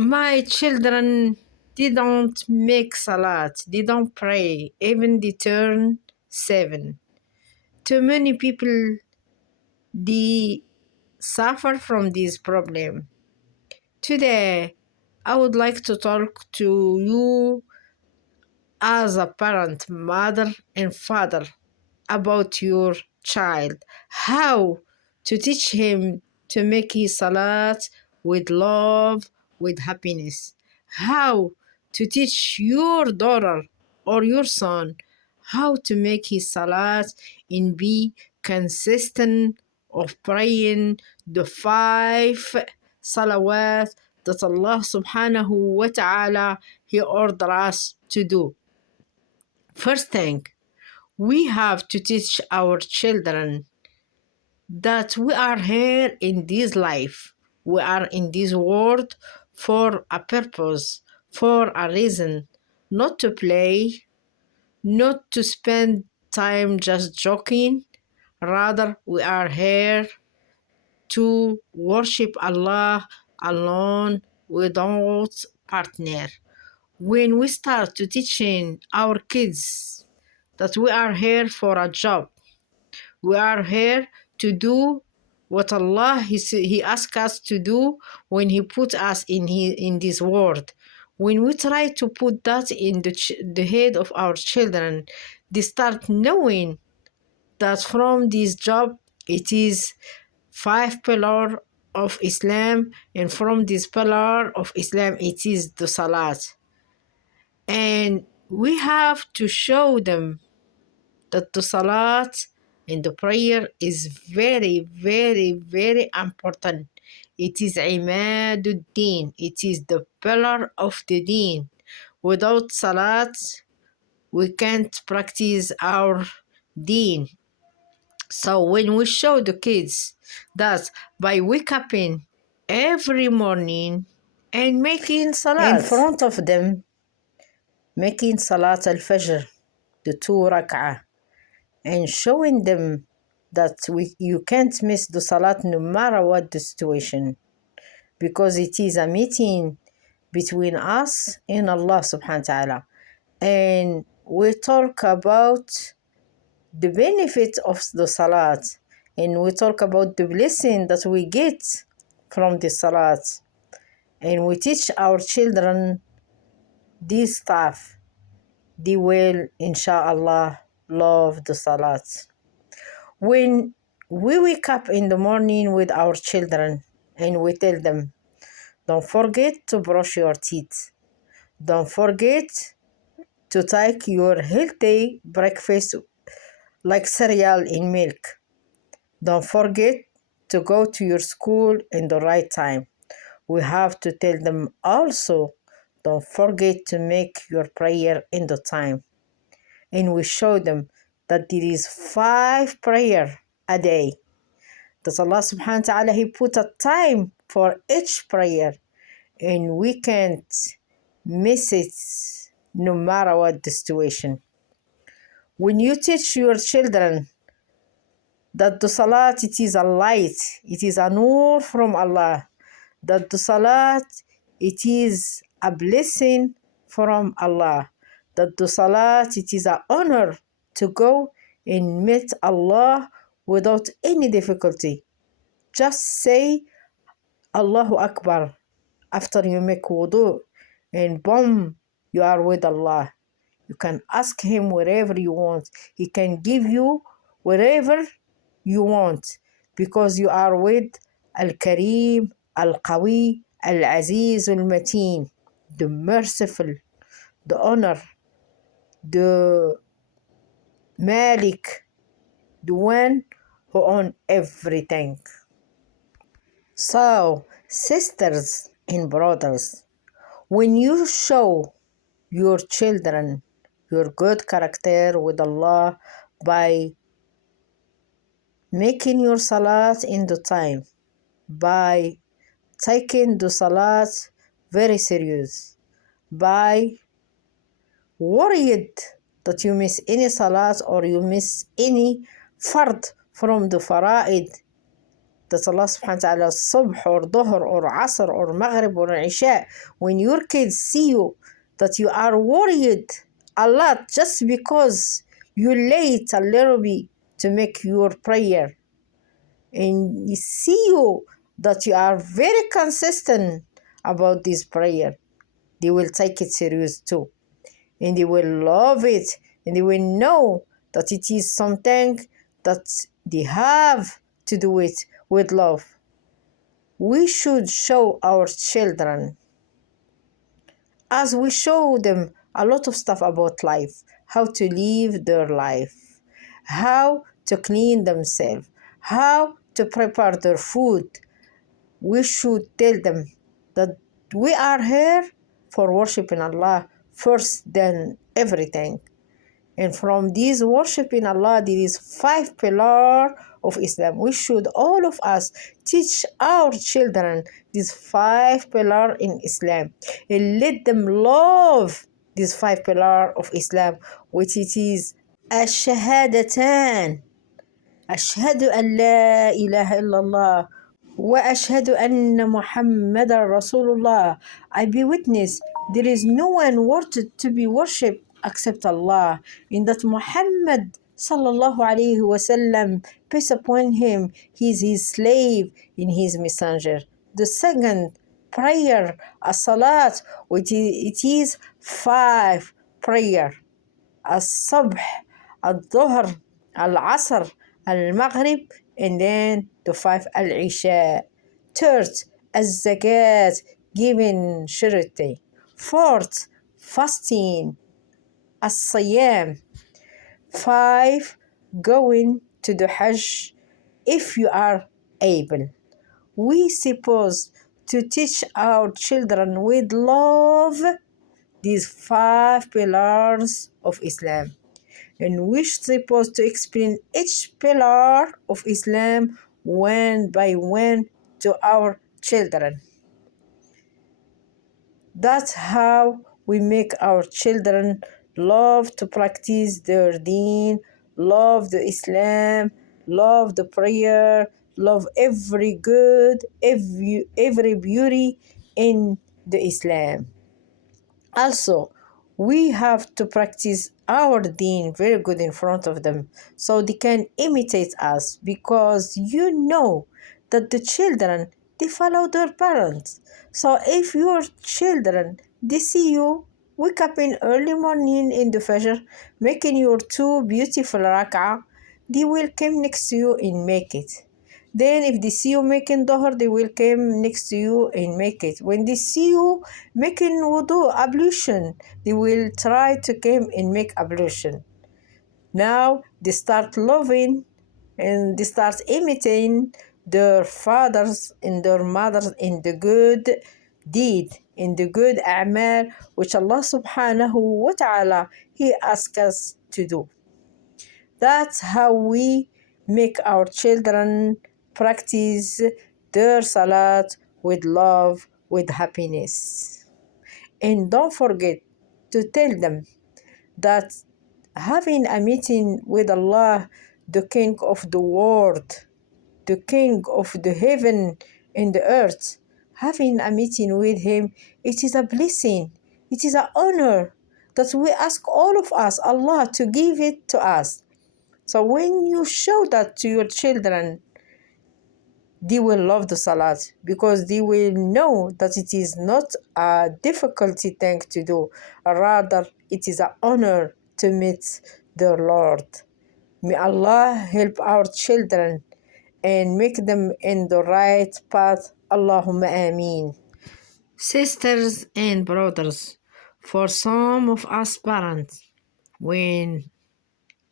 My children, they don't make salat, they don't pray, even they turn 7. Too many people, they suffer from this problem. Today, I would like to talk to you as a parent, mother, and father about your child, how to teach him to make his salat with love, with happiness, how to teach your daughter or your son how to make his salat and be consistent of praying the 5 salawat that Allah subhanahu wa ta'ala he ordered us to do. First thing, we have to teach our children that we are here in this life. We are in this world for a purpose, for a reason, not to play, not to spend time just joking. Rather, we are here to worship Allah alone without partner. When we start to teaching our kids that we are here for a job, we are here to do what Allah he asked us to do when He put us in this world. When we try to put that in the head of our children, they start knowing that from this job it is 5 pillar of Islam, and from this pillar of Islam it is the Salat. And we have to show them that the Salat and the prayer is very, very, very important. It is Imaduddin. It is the pillar of the deen. Without Salat, we can't practice our deen. So when we show the kids that by waking up every morning and making Salat in front of them, making Salat al-Fajr, the 2 rak'ah, and showing them that you can't miss the salat no matter what the situation, because it is a meeting between us and Allah subhanahu wa ta'ala. And we talk about the benefit of the salat, and we talk about the blessing that we get from the salat, and we teach our children this stuff. They will, inshallah, love the salat. When we wake up in the morning with our children and we tell them, don't forget to brush your teeth. Don't forget to take your healthy breakfast like cereal and milk. Don't forget to go to your school in the right time. We have to tell them also, don't forget to make your prayer in the time. And we show them that there is 5 prayer a day. That Allah subhanahu wa ta'ala, He put a time for each prayer, and we can't miss it no matter what the situation. When you teach your children that the salat, it is a light, it is a nur from Allah, that the salat, it is a blessing from Allah, that the salat, it is an honor to go and meet Allah without any difficulty. Just say Allahu Akbar after you make wudu, and boom, you are with Allah. You can ask Him wherever you want. He can give you wherever you want, because you are with Al-Kareem, Al-Qawi, Al-Aziz, Al-Mateen, the merciful, the honor, the Malik, the one who owns everything. So, sisters and brothers, when you show your children your good character with Allah by making your salat in the time, by taking the salat very serious, by worried that you miss any salat or you miss any fard from the fara'id, that Allah subhanahu wa ta'ala subh or dhuhr or asr or maghrib or isha, when your kids see you that you are worried a lot just because you late a little bit to make your prayer, and you see you that you are very consistent about this prayer, they will take it serious too, and they will love it, and they will know that it is something that they have to do it with love. We should show our children, as we show them a lot of stuff about life, how to live their life, how to clean themselves, how to prepare their food. We should tell them that we are here for worshiping Allah first than everything. And from these worshiping Allah, there is 5 pillars of Islam. We should, all of us, teach our children these 5 pillars in Islam and let them love these 5 pillars of Islam, which it is الشهادتان أشهد أن لا إله إلا الله وأشهد أن محمد رسول الله. I be witness there is no one worthy to be worshipped except Allah, in that Muhammad sallallahu alayhi wasallam, peace upon him, he is his slave and his messenger. The second prayer, as-salat, which it is 5 prayer: الصبح, الظهر, العصر, المغرب, and then the 5 al-isha. Third, الزكاة, giving charity. Fourth, fasting. الصيام. 5, going to the Hajj if you are able. We supposed to teach our children with love these 5 pillars of Islam, and we're supposed to explain each pillar of Islam one by one to our children. That's how we make our children love to practice their deen, love the Islam, love the prayer, love every good, every beauty in the Islam. Also, we have to practice our deen very good in front of them so they can imitate us, because you know that the children, they follow their parents. So if your children, they see you wake up in early morning in the Fajr making your 2 beautiful rak'ah, they will come next to you and make it. Then if they see you making dhuhr, they will come next to you and make it. When they see you making wudu, ablution, they will try to come and make ablution. Now they start loving and they start imitating their fathers and their mothers in the good deed, in the good a'mal, which Allah subhanahu wa ta'ala, He asks us to do. That's how we make our children practice their salat with love, with happiness. And don't forget to tell them that having a meeting with Allah, the King of the world, the King of the heaven and the earth, having a meeting with Him, it is a blessing, it is an honor that we ask all of us, Allah, to give it to us. So when you show that to your children, they will love the salat, because they will know that it is not a difficulty thing to do. Rather, it is an honor to meet their Lord. May Allah help our children and make them in the right path. Allahumma ameen. Sisters and brothers, for some of us parents, when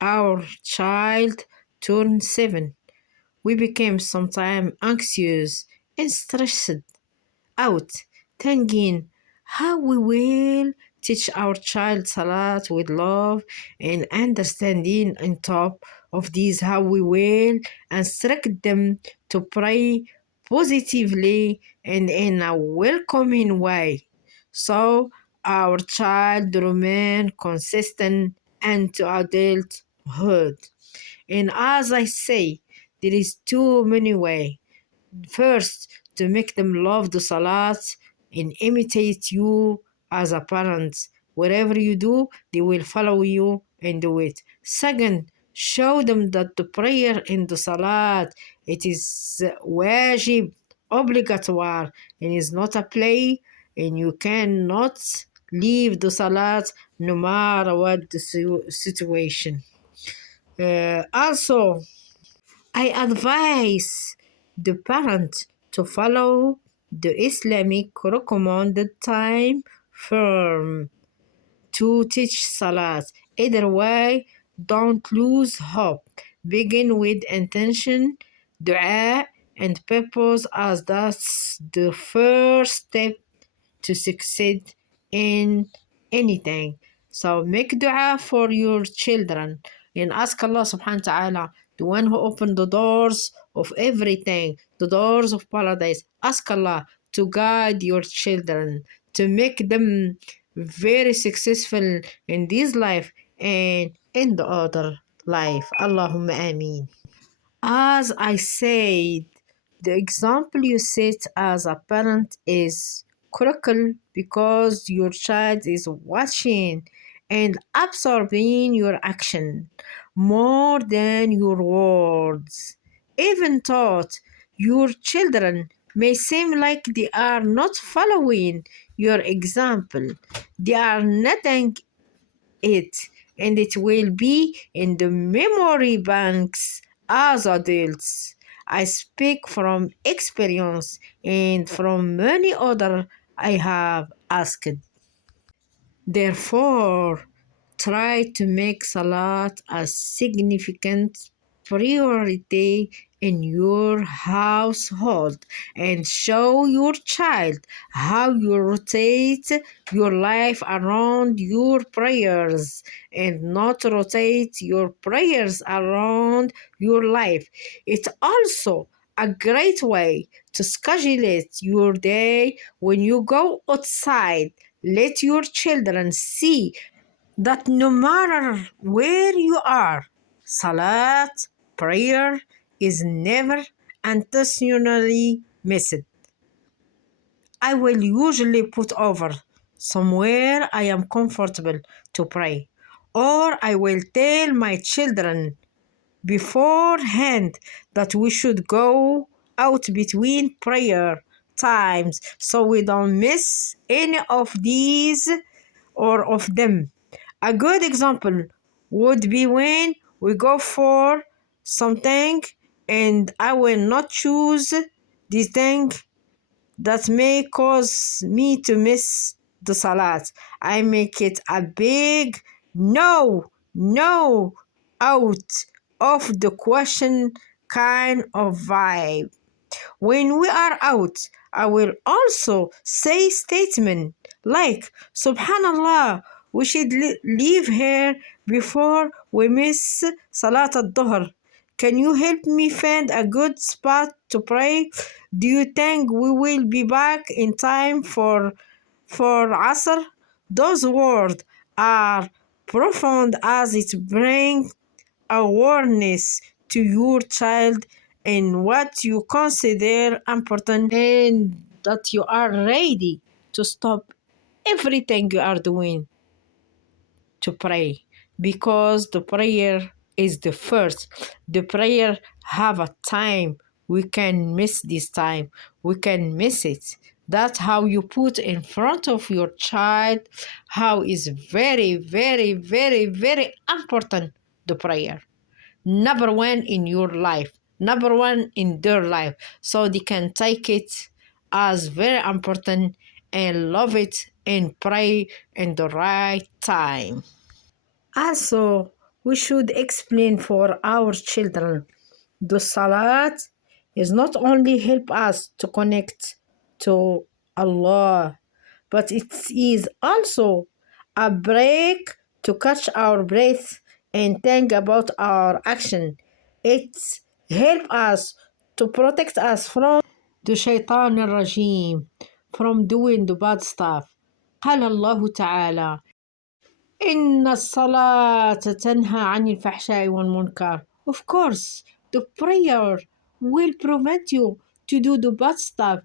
our child turned 7, we became sometimes anxious and stressed out, thinking how we will teach our child salat with love and understanding. On top of this, how we will instruct them to pray positively and in a welcoming way, so our child remain consistent into adulthood. And as I say, there is too many ways first to make them love the salat and imitate you as a parent. Whatever you do, they will follow you and do it. Second, show them that the prayer in the salat, it is wajib, obligatory, and is not a play, and you cannot leave the salat no matter what the situation. Also, I advise the parent to follow the Islamic recommended time frame to teach Salat. Either way, don't lose hope. Begin with intention, dua, and purpose, as that's the first step to succeed in anything. So make dua for your children and ask Allah subhanahu wa ta'ala, the one who opened the doors of everything, the doors of paradise. Ask Allah to guide your children, to make them very successful in this life and in the other life. Allahumma ameen. As I said, the example you set as a parent is critical because your child is watching and absorbing your action more than your words. Even thought your children may seem like they are not following your example, they are nothing it, and it will be in the memory banks as adults. I speak from experience and from many other I have asked. Therefore, try to make Salat a significant priority in your household and show your child how you rotate your life around your prayers and not rotate your prayers around your life. It's also a great way to schedule your day when you go outside. Let your children see that no matter where you are, Salat, prayer is never intentionally missed. I will usually put over somewhere I am comfortable to pray, or I will tell my children beforehand that we should go out between prayer times so we don't miss any of these or of them. A good example would be when we go for something and I will not choose the thing that may cause me to miss the salat. I make it a big no, no, out of the question kind of vibe. When we are out, I will also say statement like Subhanallah, we should leave here before we miss Salat al-Dhuhr. Can you help me find a good spot to pray? Do you think we will be back in time for Asr? Those words are profound as it brings awareness to your child in what you consider important and that you are ready to stop everything you are doing to pray, because the prayer is the first. The prayer have a time. We can miss this time, we can miss it. That's how you put in front of your child how is very, very, very, very important the prayer. Number one in your life, number one in their life, so they can take it as very important and love it and pray in the right time. Also, we should explain for our children the Salat is not only help us to connect to Allah, but it is also a break to catch our breath and think about our action. It helps us to protect us from the shaitan al-rajim, from doing the bad stuff. قال الله تعالى إن الصلاة تنهى عن الفحشاء والمنكر. Of course, the prayer will prevent you to do the bad stuff,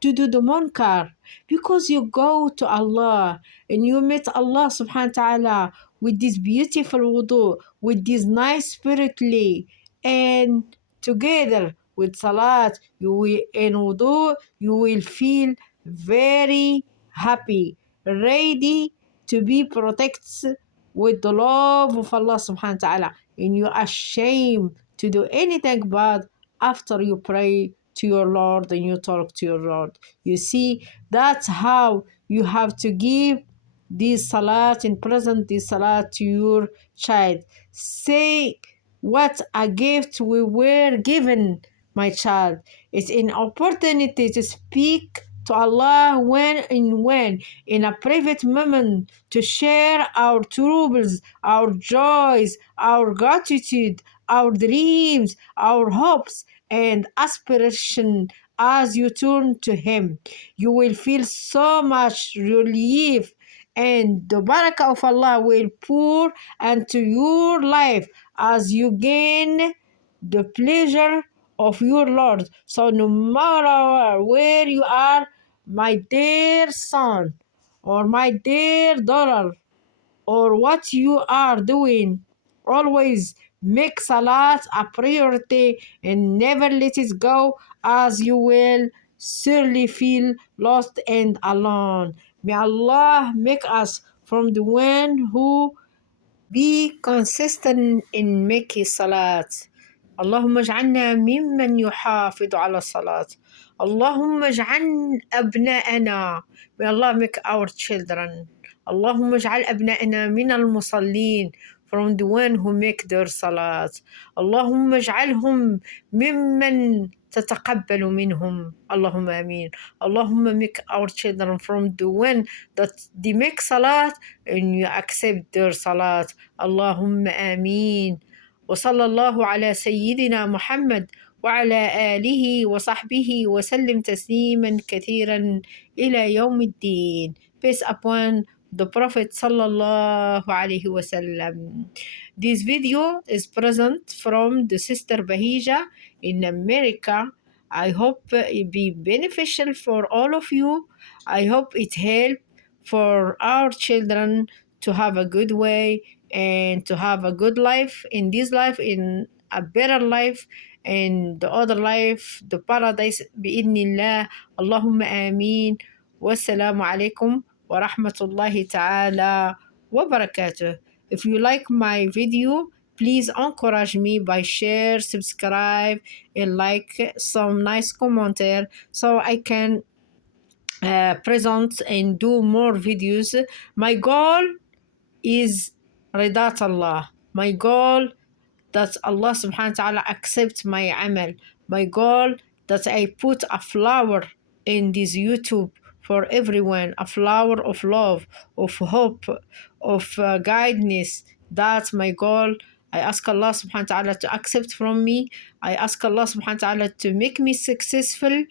to do the munkar, because you go to Allah and you meet Allah subhanahu wa ta'ala with this beautiful wudu, with this nice spiritly, and together with salat, you will in wudu, you will feel very happy, ready to be protected with the love of Allah subhanahu wa ta'ala, and you're ashamed to do anything bad after you pray to your Lord and you talk to your Lord. You see, that's how you have to give this salat and present this salat to your child. Say, what a gift we were given, my child. It's an opportunity to speak to Allah when in a private moment, to share our troubles, our joys, our gratitude, our dreams, our hopes and aspiration. As you turn to Him, you will feel so much relief, and the barakah of Allah will pour into your life as you gain the pleasure of your Lord. So no matter where you are, my dear son or my dear daughter, or what you are doing, always make salat a priority and never let it go, as you will surely feel lost and alone. May Allah make us from the one who be consistent in making salat. اللهم اجعلنا ممن يحافظ على الصلاة. اللهم اجعل أبناءنا. May Allah make our children. اللهم اجعل أبناءنا من المصلين, from the one who make their salat. اللهم اجعلهم ممن تتقبل منهم. اللهم آمين. اللهم make our children from the one that they make salat and you accept their salat. اللهم آمين. وصلى الله على سيدنا محمد وعلى آله وصحبه وسلم تسليما كثيرا إلى يوم الدين. Peace upon the Prophet sallallahu alaihi wasallam. This video is present from the Sister Bahija in America. I hope it be beneficial for all of you. I hope it help for our children to have a good way and to have a good life in this life, in a better life, and the other life, the paradise بإذن Allahumma ameen. Wassalamu alaikum wa rahmatullahi ta'ala wa barakatuh. If you like my video, please encourage me by share, subscribe, and like some nice commentaire so I can present and do more videos. My goal is Ridat Allah. My goal that Allah subhanahu wa ta'ala accepts my amal. My goal that I put a flower in this YouTube for everyone, a flower of love, of hope, of guidance. That's my goal. I ask Allah subhanahu wa ta'ala to accept from me. I ask Allah subhanahu wa ta'ala to make me successful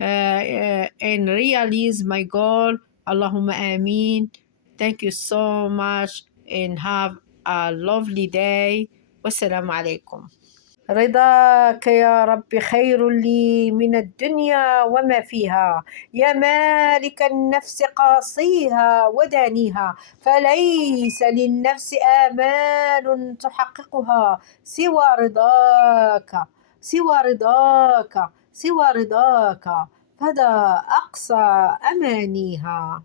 and realize my goal. Allahumma ameen. Thank you so much and have a lovely day. والسلام عليكم. رضاك يا رب خير لي من الدنيا وما فيها، يا مالك النفس قاصيها ودانيها، فليس للنفس آمال تحققها سوى رضاك، سوى رضاك، سوى رضاك، فدا أقصى أمانيها.